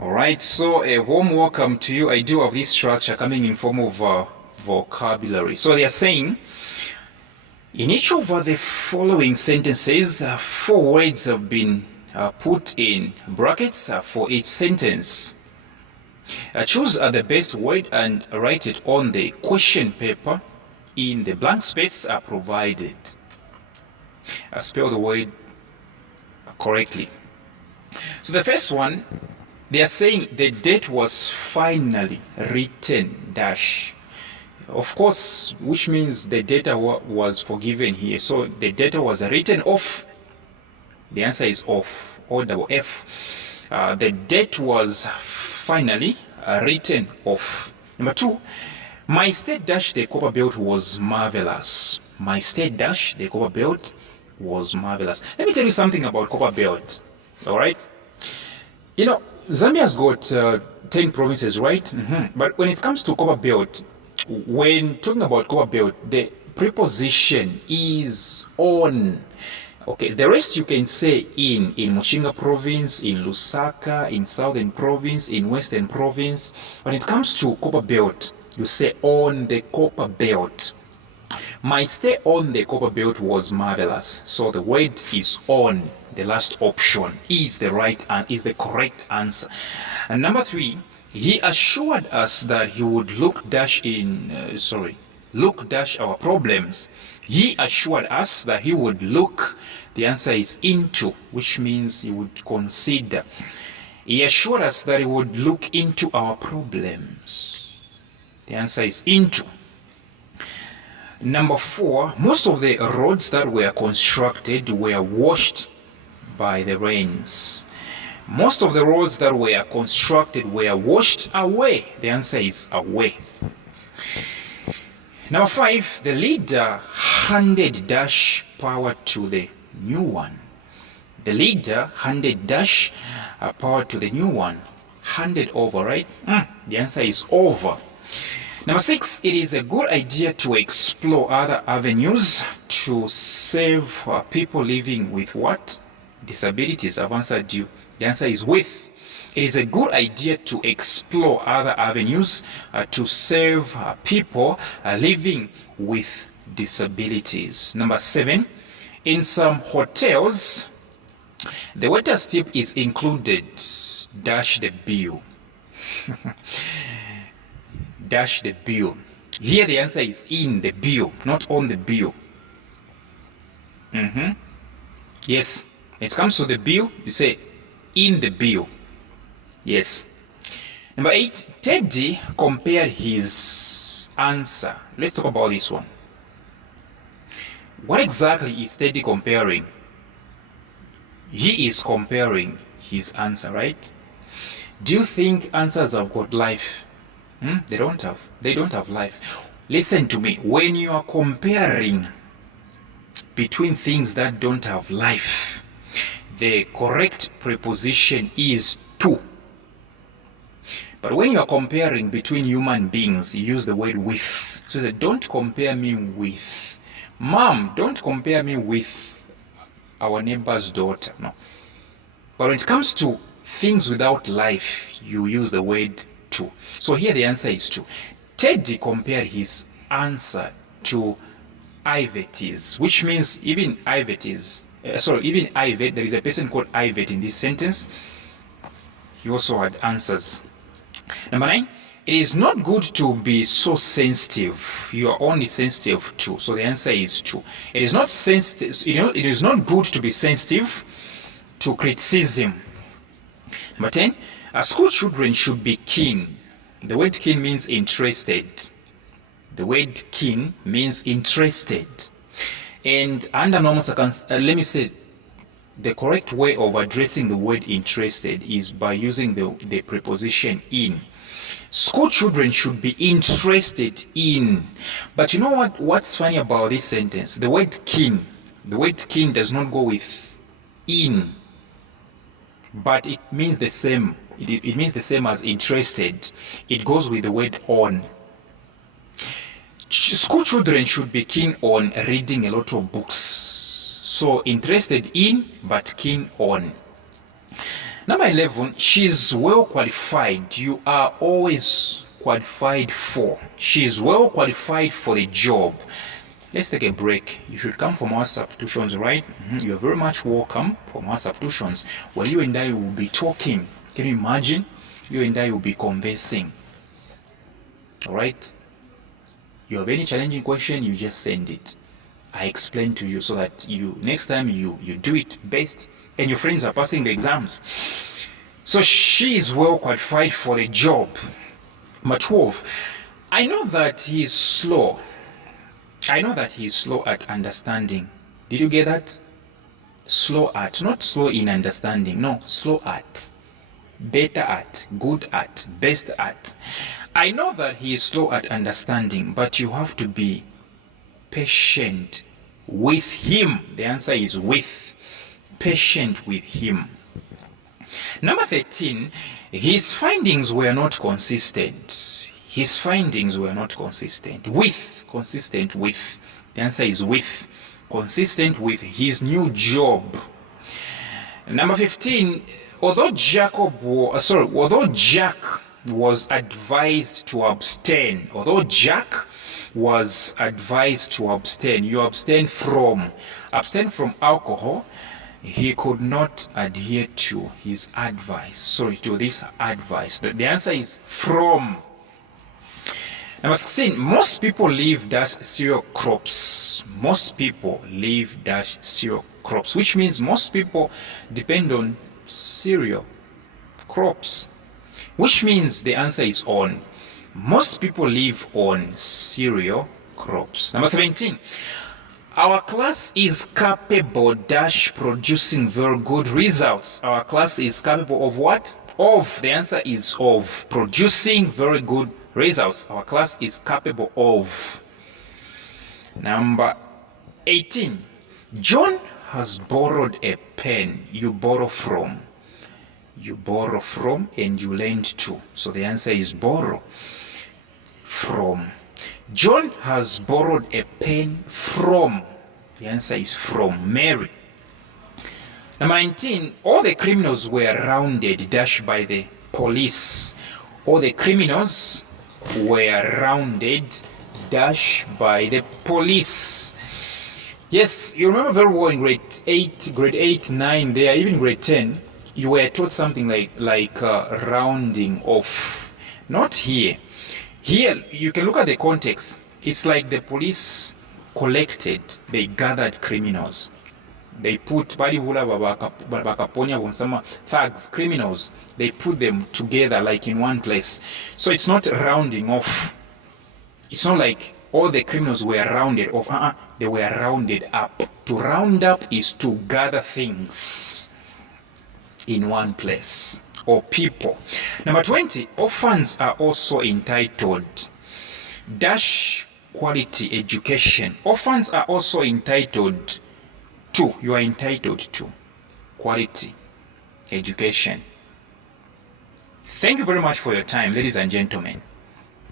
Alright, so a warm welcome to you. I do have this structure coming in form of vocabulary. So they are saying, in each of the following sentences, 4 words have been put in brackets for each sentence. Choose the best word and write it on the question paper in the blank space provided. Spell the word correctly. So the first one, they are saying the date was finally written dash. Of course, which means the data was forgiven here. So the data was written off. The answer is off, O-double-F. The date was finally written off. Number 2, my state dash the copper belt was marvelous. My state dash the copper belt was marvelous. Let me tell you something about copper belt. All right. You know, Zambia's got 10 provinces, right? But when it comes to copper belt, when talking about copper belt, the preposition is on. Okay, the rest you can say in Muchinga province, in Lusaka, in Southern province, in Western province. When it comes to copper belt, you say on the copper belt. My stay on the copper belt was marvelous. So the word is on. The last option is the right and is the correct answer. And number 3, he assured us that he would look dash our problems. He assured us that he would look. The answer is into, which means he would consider. He assured us that he would look into our problems. The answer is into. Number 4, most of the roads that were constructed were washed by the rains. Most of the roads that were constructed were washed away. The answer is away. Number 5, the leader handed dash power to the new one. The leader handed dash power to the new one. Handed over, right? The answer is over. Number 6, it is a good idea to explore other avenues to save people living with what? Disabilities. I've answered you. The answer is with. It is a good idea to explore other avenues to save people living with disabilities. Number 7, in some hotels, the waiter's tip is included. Dash the bill. Dash the bill. Here the answer is in the bill, not on the bill. Yes. When it comes to the bill, you say in the bill. Yes. Number 8, Teddy compared his answer. Let's talk about this one. What exactly is Teddy comparing? He is comparing his answer, right? Do you think answers have got life? They don't have. They don't have life. Listen to me. When you are comparing between things that don't have life, the correct preposition is to. But when you are comparing between human beings, you use the word with. So that don't compare me with. Mom, don't compare me with our neighbor's daughter. No. But when it comes to things without life, you use the word to. So here the answer is to. Teddy compared his answer to Ivetes, which means even Ivetes. Even Ivet, there is a person called Ivet in this sentence. He also had answers. Number 9, it is not good to be so sensitive. You are only sensitive to. So the answer is to. It is not sensitive. It is not good to be sensitive to criticism. Number 10, school children should be keen. The word keen means interested. The word keen means interested. And under normal circumstances, let me say, the correct way of addressing the word interested is by using the preposition in. School children should be interested in. But you know what? What's funny about this sentence? The word keen does not go with in, but it means the same. It means the same as interested. It goes with the word on. School children should be keen on reading a lot of books. So interested in, but keen on. Number 11, she's well qualified. You are always qualified for. She's well qualified for the job. Let's take a break. You should come from our substitutions, right? You are very much welcome from our substitutions, where you and I will be talking. Can you imagine? You and I will be conversing. All right? You have any challenging question, you just send it. I explain to you so that next time you do it best, and your friends are passing the exams. So she is well qualified for the job. Number 12, I know that he is slow. I know that he is slow at understanding. Did you get that? Slow at, not slow in understanding. No, slow at, better at, good at, best at. I know that he is slow at understanding, but you have to be patient with him. The answer is with. Patient with him. Number 13, his findings were not consistent. His findings were not consistent. With, consistent with. The answer is with. Consistent with his new job. Number 15, although Jack was advised to abstain. Although Jack was advised to abstain. You abstain from alcohol. He could not adhere to his advice. To this advice. The answer is from. Number 16, most people live cereal crops. Most people live cereal crops, which means most people depend on cereal crops, which means the answer is on. Most people live on cereal crops. Number 17, our class is capable producing very good results. Our class is capable of what? Of. The answer is of. Producing very good results. Our class is capable of. Number 18, John has borrowed a pen. You borrow from. You borrow from and you lend to. So the answer is borrow. From. John has borrowed a pen from. The answer is from Mary. Number 19, all the criminals were rounded by the police. All the criminals were rounded by the police. Yes, you remember very well in grade 8, 9, there, even grade 10, you were taught something like rounding off. Not here. Here, you can look at the context. It's like the police collected, they gathered criminals. They put thugs, criminals, they put them together like in one place. So it's not rounding off. It's not like all the criminals were rounded off. They were rounded up. To round up is to gather things in one place, or people. Number 20, orphans are also entitled quality education. Orphans are also entitled to. You are entitled to quality education. Thank you very much for your time, ladies and gentlemen.